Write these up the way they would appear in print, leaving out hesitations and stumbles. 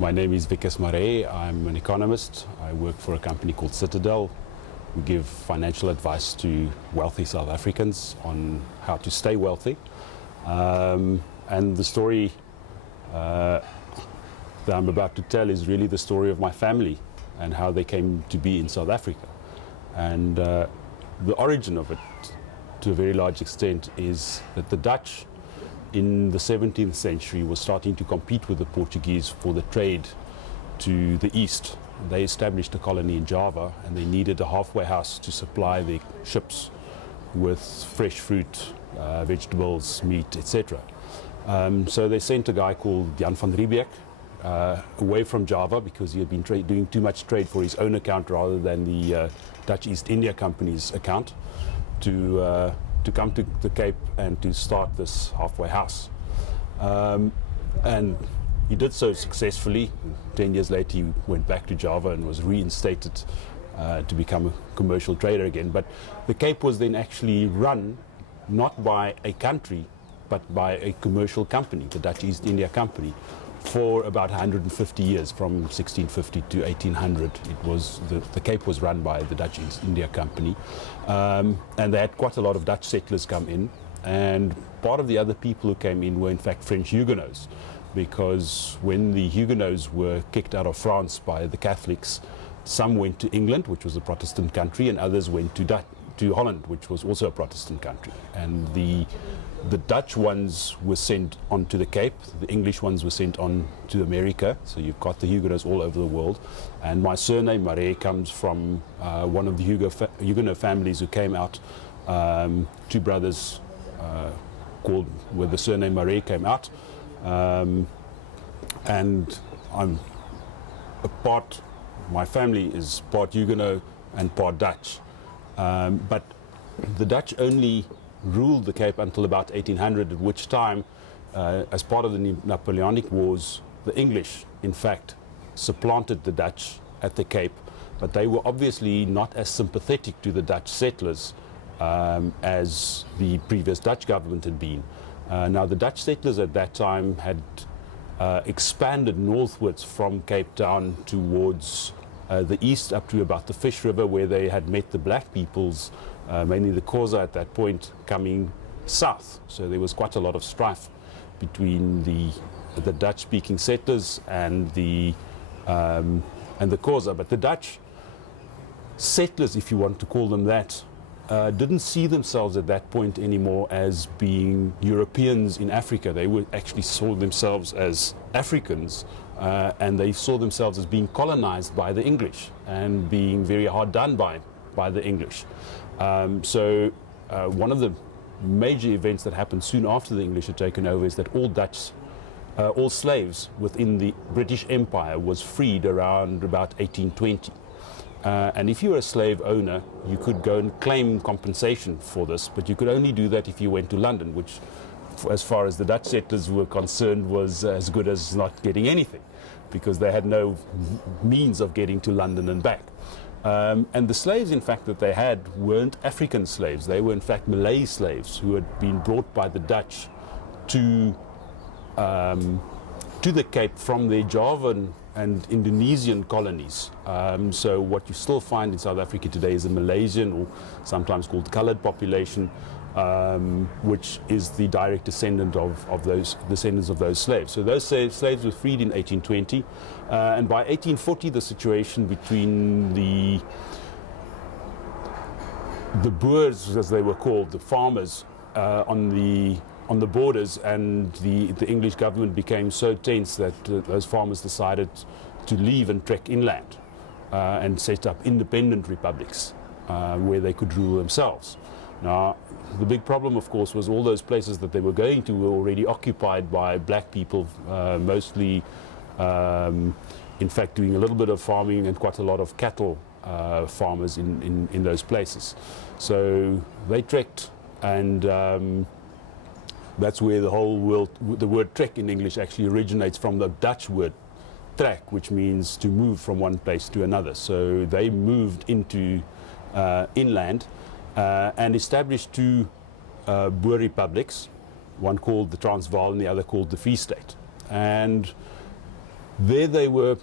My name is Wikus MARAIS. I'm an economist. I work for a company called CITADEL. We give financial advice to wealthy South Africans on how to stay wealthy. And the story that I'm about to tell is really the story of my family and how they came to be in South Africa. And the origin of it, to a very large extent, is that the Dutch in the 17th century was starting to compete with the Portuguese for the trade to the east. They established a colony in Java and they needed a halfway house to supply their ships with fresh fruit, vegetables, meat, etc. So they sent a guy called Jan van Riebeeck away from Java because he had been doing too much trade for his own account rather than the Dutch East India Company's account to come to the Cape and to start this halfway house. And he did so successfully. 10 years later he went back to Java and was reinstated to become a commercial trader again. But the Cape was then actually run not by a country but by a commercial company, the Dutch East India Company, for about 150 years, from 1650 to 1800. It was the Cape was run by the Dutch East India Company, and they had quite a lot of Dutch settlers come in, and part of the other people who came in were in fact French Huguenots, because when the Huguenots were kicked out of France by the Catholics, some went to England, which was a Protestant country, and others went to Holland, which was also a Protestant country. And the Dutch ones were sent on to the Cape, the English ones were sent on to America, so you've got the Huguenots all over the world. And my surname, Marais, comes from one of the Huguenot families who came out, two brothers called, where the surname Marais came out. And my family is part Huguenot and part Dutch. But the Dutch only ruled the Cape until about 1800, at which time, as part of the Napoleonic Wars, the English, in fact, supplanted the Dutch at the Cape, but they were obviously not as sympathetic to the Dutch settlers as the previous Dutch government had been. Now, the Dutch settlers at that time had expanded northwards from Cape Town towards the east up to about the Fish River, where they had met the black peoples, mainly the Xhosa at that point, coming south. So there was quite a lot of strife between the Dutch-speaking settlers and the Xhosa. But the Dutch settlers, if you want to call them that, didn't see themselves at that point anymore as being Europeans in Africa. They actually saw themselves as Africans, and they saw themselves as being colonized by the English and being very hard done by the English. So one of the major events that happened soon after the English had taken over is that all slaves within the British Empire was freed around about 1820. And if you were a slave owner, you could go and claim compensation for this, but you could only do that if you went to London, which, as far as the Dutch settlers were concerned, was as good as not getting anything, because they had no means of getting to London and back. And the slaves, in fact, that they had weren't African slaves. They were, in fact, Malay slaves who had been brought by the Dutch to the Cape from their Javan and Indonesian colonies. So what you still find in South Africa today is a Malaysian, or sometimes called coloured population, which is the direct descendant of those descendants of those slaves. So those slaves were freed in 1820, and by 1840 the situation between the Boers, as they were called, the farmers on the borders, and the English government became so tense that those farmers decided to leave and trek inland and set up independent republics where they could rule themselves. Now, the big problem, of course, was all those places that they were going to were already occupied by black people, mostly, in fact, doing a little bit of farming and quite a lot of cattle farmers in those places. So they trekked, and that's where the word trek in English actually originates from the Dutch word trek, which means to move from one place to another. So they moved into inland and established two Boer republics, one called the Transvaal and the other called the Free State. And there they were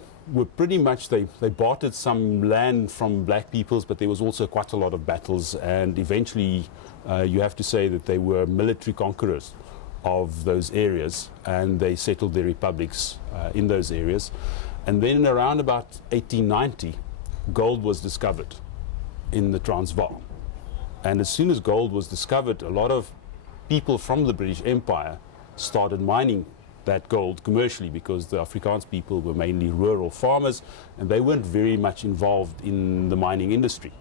pretty much, they bartered some land from black peoples, but there was also quite a lot of battles, and eventually you have to say that they were military conquerors of those areas, and they settled their republics in those areas. And then around about 1890, gold was discovered in the Transvaal. And as soon as gold was discovered, a lot of people from the British Empire started mining that gold commercially, because the Afrikaans people were mainly rural farmers and they weren't very much involved in the mining industry.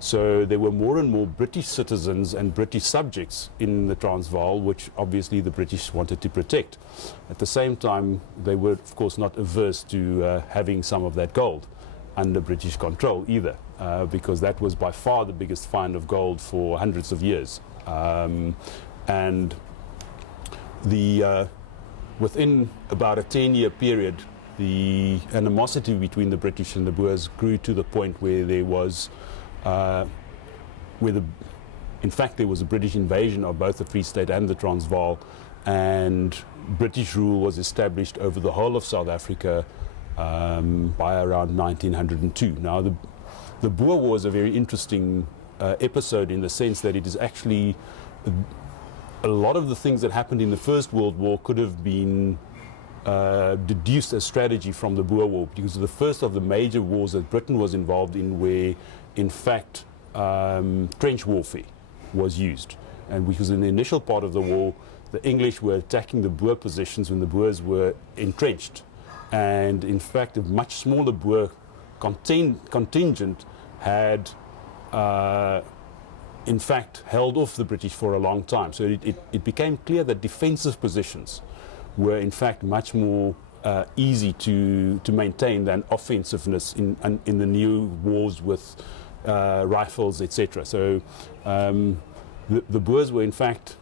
So there were more and more British citizens and British subjects in the Transvaal, which obviously the British wanted to protect. At the same time, they were of course not averse to having some of that gold under British control either, because that was by far the biggest find of gold for hundreds of years. And within about a 10-year period, the animosity between the British and the Boers grew to the point where there was, in fact, there was a British invasion of both the Free State and the Transvaal, and British rule was established over the whole of South Africa by around 1902. Now, the Boer War is a very interesting episode in the sense that it is actually a lot of the things that happened in the First World War could have been deduced as strategy from the Boer War, because the first of the major wars that Britain was involved in were, in fact, trench warfare was used. And because in the initial part of the war, the English were attacking the Boer positions when the Boers were entrenched. And in fact, a much smaller Boer contingent had in fact held off the British for a long time. So it became clear that defensive positions were in fact much more easy to maintain than offensiveness in the new wars with rifles, etc. So the Boers were in fact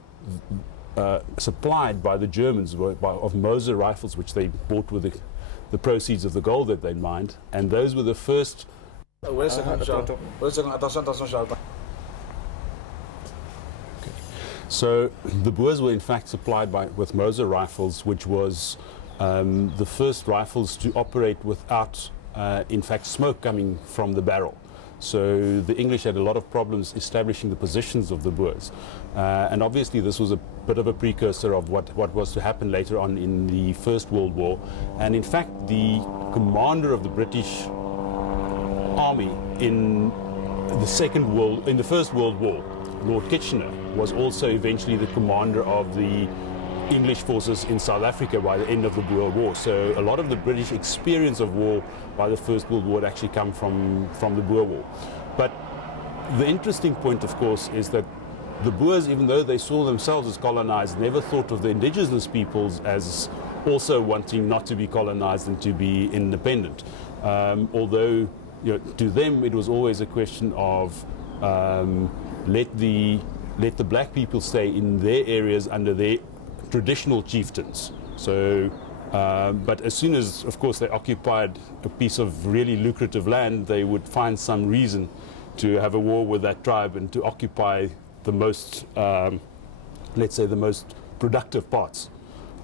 supplied by the Germans of Moser rifles, which they bought with the proceeds of the gold that they'd mined, and those were the first. So the Boers were in fact supplied with Moser rifles, which was the first rifles to operate without, in fact, smoke coming from the barrel. So the English had a lot of problems establishing the positions of the Boers. And obviously this was a bit of a precursor of what was to happen later on in the First World War. And in fact, the commander of the British Army in the First World War, Lord Kitchener, was also eventually the commander of the English forces in South Africa by the end of the Boer War. So a lot of the British experience of war by the First World War had actually come from the Boer War. But the interesting point, of course, is that the Boers, even though they saw themselves as colonized, never thought of the indigenous peoples as also wanting not to be colonized and to be independent. Although, to them it was always a question of let the black people stay in their areas under their traditional chieftains. So, but as soon as, of course, they occupied a piece of really lucrative land, they would find some reason to have a war with that tribe and to occupy the most, let's say, the most productive parts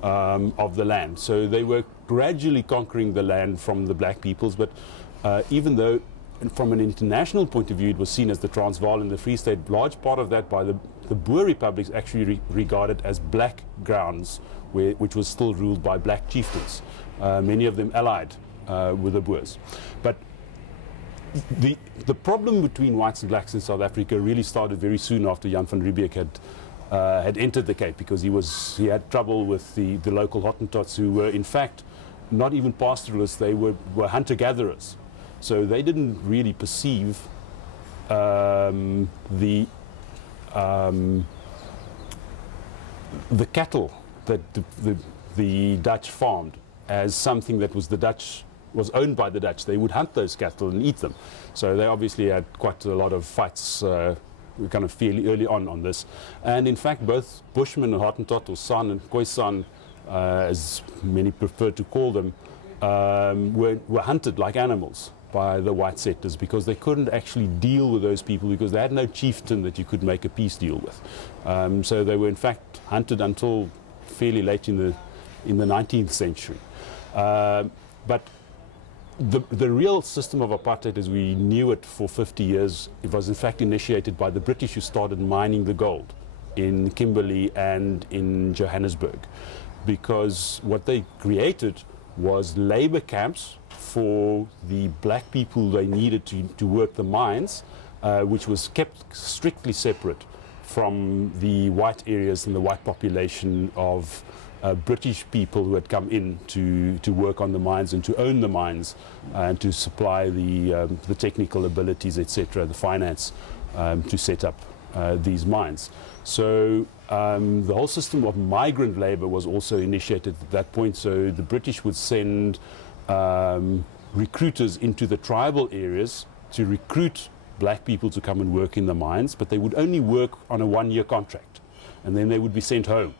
of the land. So they were gradually conquering the land from the black peoples, but even though from an international point of view it was seen as the Transvaal and the Free State, large part of that by the Boer republics actually regarded as black grounds, which was still ruled by black chieftains, many of them allied with the Boers. But the problem between whites and blacks in South Africa really started very soon after Jan van Riebeeck had entered the Cape, because he had trouble with the local Hottentots, who were in fact not even pastoralists, they were hunter-gatherers. So they didn't really perceive the cattle that the Dutch farmed as something that was owned by the Dutch. They would hunt those cattle and eat them. So they obviously had quite a lot of fights kind of fairly early on this. And in fact, both Bushmen and Hottentot, or San and Khoisan, as many prefer to call them, were hunted like animals by the white settlers, because they couldn't actually deal with those people, because they had no chieftain that you could make a peace deal with. So they were in fact hunted until fairly late in the 19th century. But the real system of apartheid as we knew it for 50 years, it was in fact initiated by the British, who started mining the gold in Kimberley and in Johannesburg, because what they created was labor camps for the black people they needed to work the mines, which was kept strictly separate from the white areas and the white population of British people who had come in to work on the mines and to own the mines and to supply the technical abilities, etc., the finance to set up these mines. So the whole system of migrant labor was also initiated at that point. So the British would send recruiters into the tribal areas to recruit black people to come and work in the mines, but they would only work on a one-year contract, and then they would be sent home.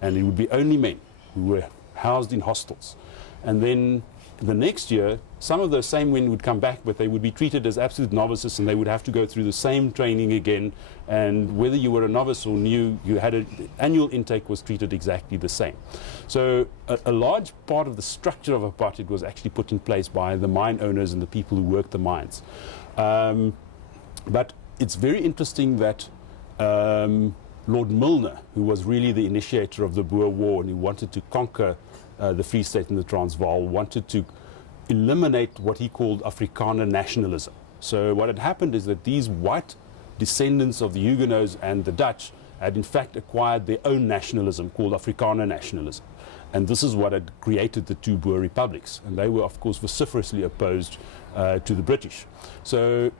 And it would be only men who were housed in hostels. And then the next year, some of those same men would come back, but they would be treated as absolute novices, and they would have to go through the same training again. And whether you were a novice or new, you had the annual intake was treated exactly the same. So a large part of the structure of apartheid was actually put in place by the mine owners and the people who worked the mines. But it's very interesting that Lord Milner, who was really the initiator of the Boer War and who wanted to conquer the Free State and the Transvaal, wanted to eliminate what he called Afrikaner nationalism. So what had happened is that these white descendants of the Huguenots and the Dutch had in fact acquired their own nationalism called Afrikaner nationalism. And this is what had created the two Boer republics. And they were, of course, vociferously opposed to the British. So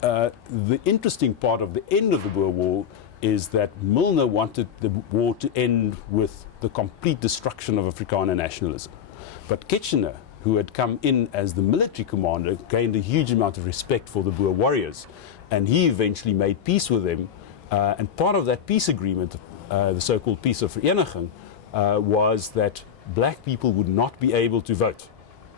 the interesting part of the end of the Boer War is that Milner wanted the war to end with the complete destruction of Afrikaner nationalism. But Kitchener, who had come in as the military commander, gained a huge amount of respect for the Boer warriors, and he eventually made peace with them. And part of that peace agreement, the so-called Peace of Vereniging, was that black people would not be able to vote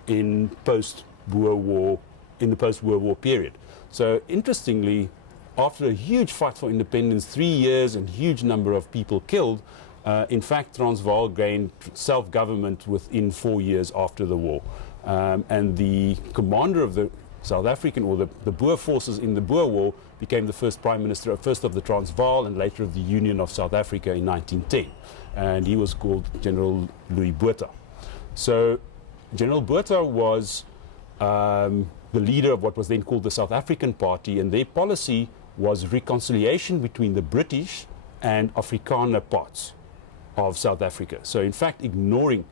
in post-Boer War, in the post-Boer War period. So interestingly, after a huge fight for independence, 3 years and huge number of people killed, in fact, Transvaal gained self-government within 4 years after the war. And the commander of the South African, or the Boer forces in the Boer War, became the first Prime Minister, first of the Transvaal and later of the Union of South Africa in 1910. And he was called General Louis Botha. So General Botha was the leader of what was then called the South African Party, and their policy was reconciliation between the British and Afrikaner parts of South Africa. So in fact, ignoring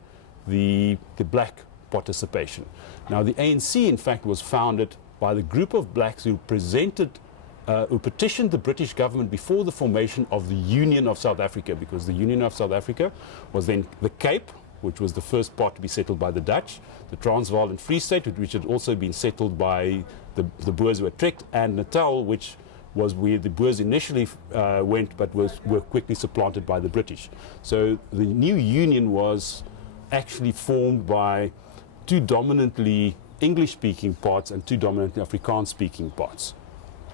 the black participation. Now the ANC in fact was founded by the group of blacks who petitioned the British government before the formation of the Union of South Africa, because the Union of South Africa was then the Cape, which was the first part to be settled by the Dutch, the Transvaal and Free State, which had also been settled by the Boers who had trekked, and Natal, which was where the Boers initially went, but were quickly supplanted by the British. So the new union was actually formed by two dominantly English-speaking parts and two dominantly Afrikaans-speaking parts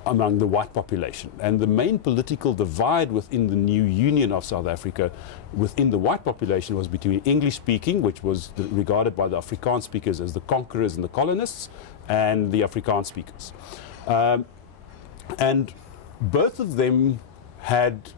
among the white population. And the main political divide within the new Union of South Africa within the white population was between English-speaking, which was regarded by the Afrikaans speakers as the conquerors and the colonists, and the Afrikaans speakers. And both of them had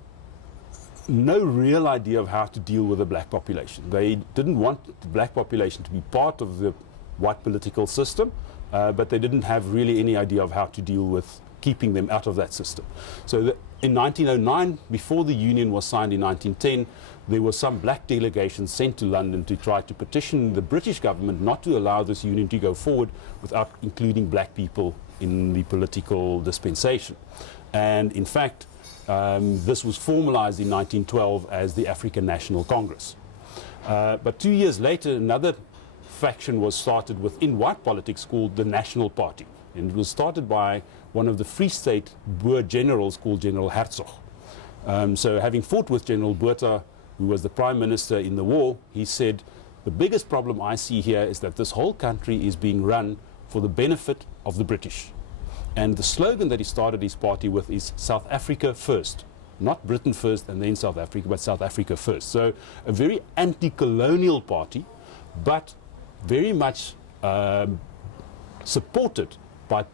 no real idea of how to deal with the black population. They didn't want the black population to be part of the white political system, but they didn't have really any idea of how to deal with keeping them out of that system. So in 1909, before the Union was signed in 1910, there were some black delegations sent to London to try to petition the British government not to allow this union to go forward without including black people in the political dispensation. And in fact, this was formalized in 1912 as the African National Congress. But 2 years later, another faction was started within white politics called the National Party. And it was started by one of the Free State Boer generals called General Hertzog. So having fought with General Botha, who was the Prime Minister in the war, he said, the biggest problem I see here is that this whole country is being run for the benefit of the British. And the slogan that he started his party with is South Africa first. Not Britain first and then South Africa, but South Africa first. So a very anti-colonial party, but very much supported by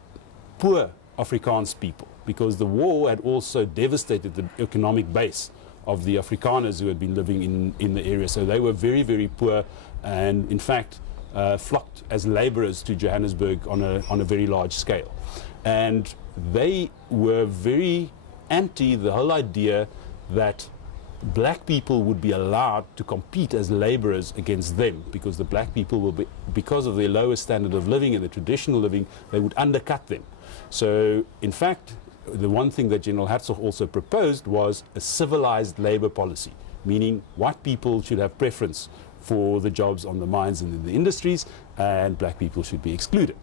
poor Afrikaans people, because the war had also devastated the economic base of the Afrikaners who had been living in the area. So they were very, very poor, and in fact flocked as laborers to Johannesburg on a very large scale. And they were very anti the whole idea that black people would be allowed to compete as laborers against them, because the black people will be, because of their lower standard of living and the traditional living, they would undercut them. So in fact, the one thing that General Hertzog also proposed was a civilized labor policy, meaning white people should have preference for the jobs on the mines and in the industries, and black people should be excluded.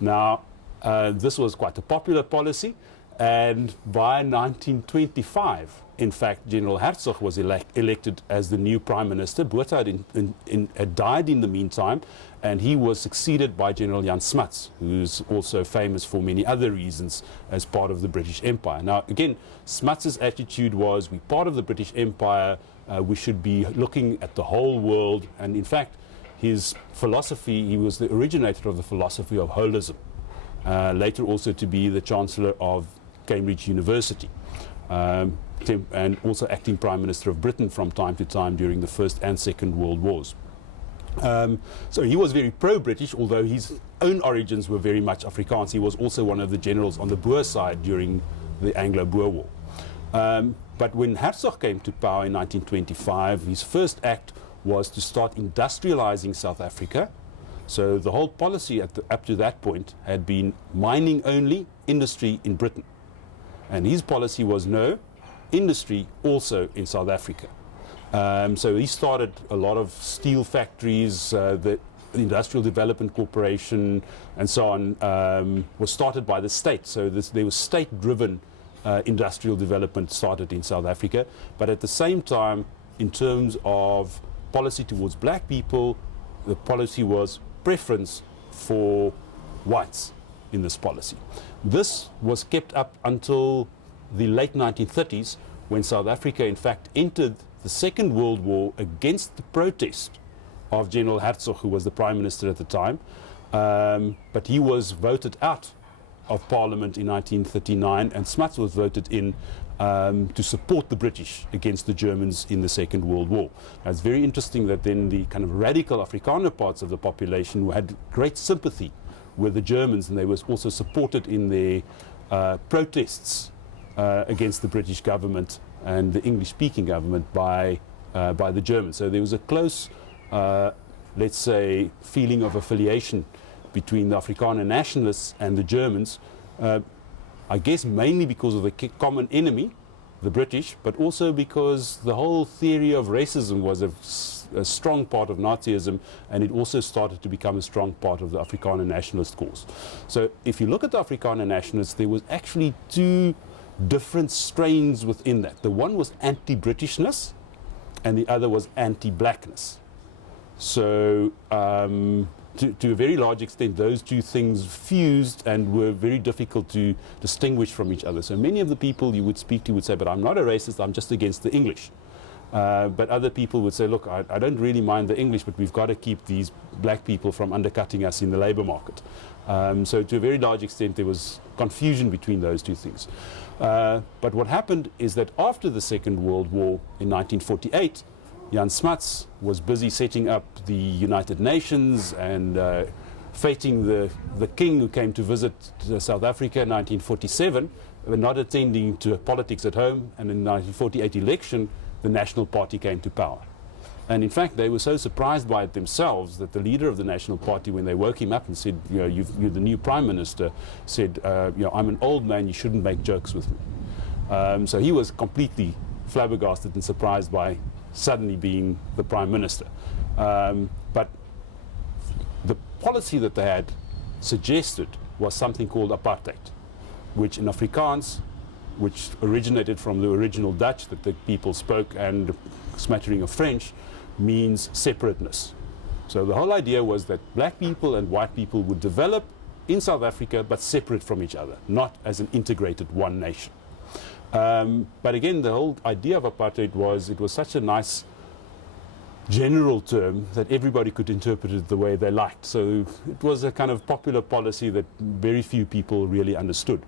Now, this was quite a popular policy, and by 1925, in fact, General Hertzog was elected as the new Prime Minister. Botha had died in the meantime, and he was succeeded by General Jan Smuts, who's also famous for many other reasons as part of the British Empire. Now, again, Smuts' attitude was, we're part of the British Empire, we should be looking at the whole world, and in fact, his philosophy, he was the originator of the philosophy of holism, later also to be the Chancellor of Cambridge University. And also acting Prime Minister of Britain from time to time during the First and Second World Wars. So he was very pro-British, although his own origins were very much Afrikaans. He was also one of the generals on the Boer side during the Anglo-Boer War. But when Hertzog came to power in 1925, his first act was to start industrializing South Africa. So the whole policy up to that point had been mining only, industry in Britain. And his policy was no, industry also in South Africa. So he started a lot of steel factories, the Industrial Development Corporation and so on was started by the state. So there was state-driven industrial development started in South Africa. But at the same time, in terms of policy towards black people, the policy was preference for whites in this policy. This was kept up until the late 1930s, when South Africa in fact entered the Second World War against the protest of General Hertzog, who was the Prime Minister at the time. But he was voted out of Parliament in 1939, and Smuts was voted in to support the British against the Germans in the Second World War. Now, it's very interesting that then the kind of radical Afrikaner parts of the population who had great sympathy with the Germans, and they were also supported in their protests against the British government and the English-speaking government by the Germans. So there was a close, let's say, feeling of affiliation between the Afrikaner nationalists and the Germans, I guess mainly because of the common enemy, the British, but also because the whole theory of racism was a strong part of Nazism, and it also started to become a strong part of the Afrikaner nationalist cause. So if you look at the Afrikaner nationalists, there was actually two different strains within that. The one was anti-Britishness, and the other was anti-blackness. So to a very large extent, those two things fused and were very difficult to distinguish from each other. So many of the people you would speak to would say, but I'm not a racist, I'm just against the English. But other people would say, look, I don't really mind the English, but we've got to keep these black people from undercutting us in the labor market. So to a very large extent, there was confusion between those two things. But what happened is that after the Second World War in 1948, Jan Smuts was busy setting up the United Nations and feting the king who came to visit South Africa in 1947, but not attending to politics at home. And in the 1948 election, the National Party came to power. And in fact, they were so surprised by it themselves that the leader of the National Party, when they woke him up and said, you know, you're the new Prime Minister, said, you know, I'm an old man, you shouldn't make jokes with me. So he was completely flabbergasted and surprised by suddenly being the Prime Minister. But the policy that they had suggested was something called apartheid, which in Afrikaans, which originated from the original Dutch that the people spoke and a smattering of French, means separateness. So the whole idea was that black people and white people would develop in South Africa but separate from each other, not as an integrated one nation. But again, the whole idea of apartheid was, it was such a nice general term that everybody could interpret it the way they liked. So it was a kind of popular policy that very few people really understood.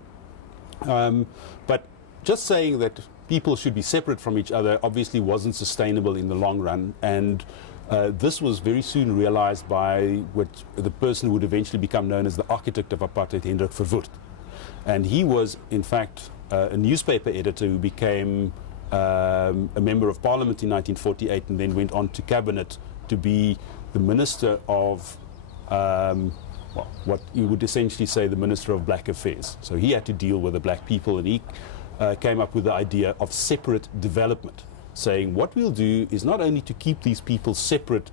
But just saying that people should be separate from each other obviously wasn't sustainable in the long run, and this was very soon realized by the person who would eventually become known as the architect of apartheid, Hendrik Verwoerd. And he was, in fact, a newspaper editor who became a member of parliament in 1948 and then went on to cabinet to be the minister of what you would essentially say the Minister of Black Affairs. So he had to deal with the black people, and he came up with the idea of separate development, saying what we'll do is not only to keep these people separate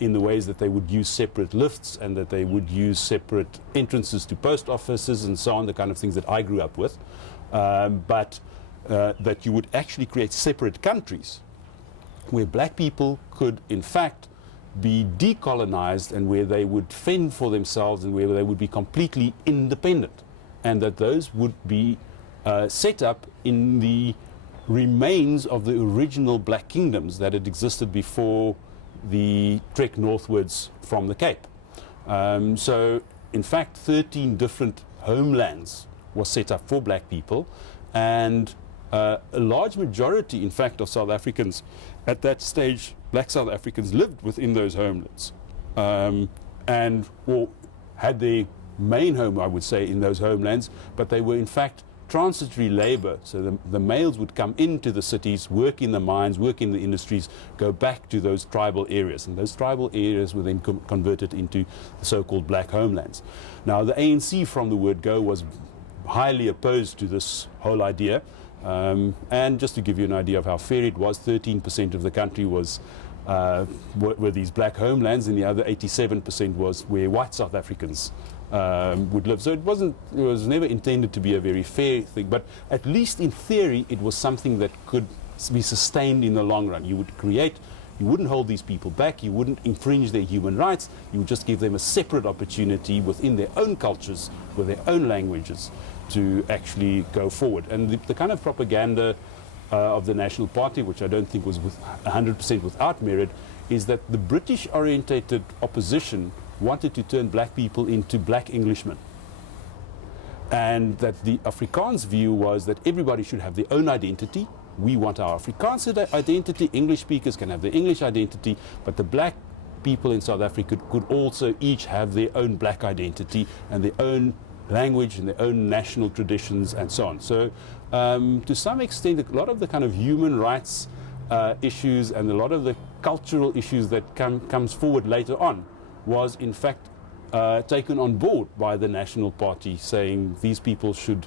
in the ways that they would use separate lifts and that they would use separate entrances to post offices and so on, the kind of things that I grew up with, but that you would actually create separate countries where black people could in fact be decolonized and where they would fend for themselves and where they would be completely independent, and that those would be set up in the remains of the original black kingdoms that had existed before the trek northwards from the Cape. So in fact 13 different homelands was set up for black people, and a large majority, in fact, of South Africans at that stage, black South Africans, lived within those homelands and or had their main home, I would say, in those homelands, but they were in fact transitory labor. So the males would come into the cities, work in the mines, work in the industries, go back to those tribal areas, and those tribal areas were then converted into the so-called black homelands. Now the ANC from the word go was highly opposed to this whole idea. And just to give you an idea of how fair it was, 13% of the country was were these black homelands, and the other 87% was where white South Africans would live. So it was never intended to be a very fair thing, but at least in theory it was something that could be sustained in the long run. You wouldn't hold these people back, you wouldn't infringe their human rights, you would just give them a separate opportunity within their own cultures, with their own languages, to actually go forward. And the kind of propaganda of the National Party, which I don't think was 100% without merit, is that the British-orientated opposition wanted to turn black people into black Englishmen. And that the Afrikaans view was that everybody should have their own identity. We want our Afrikaans identity, English speakers can have their English identity, but the black people in South Africa could also each have their own black identity and their own language and their own national traditions and so on. So to some extent, a lot of the kind of human rights issues and a lot of the cultural issues that comes forward later on was in fact taken on board by the National Party, saying these people should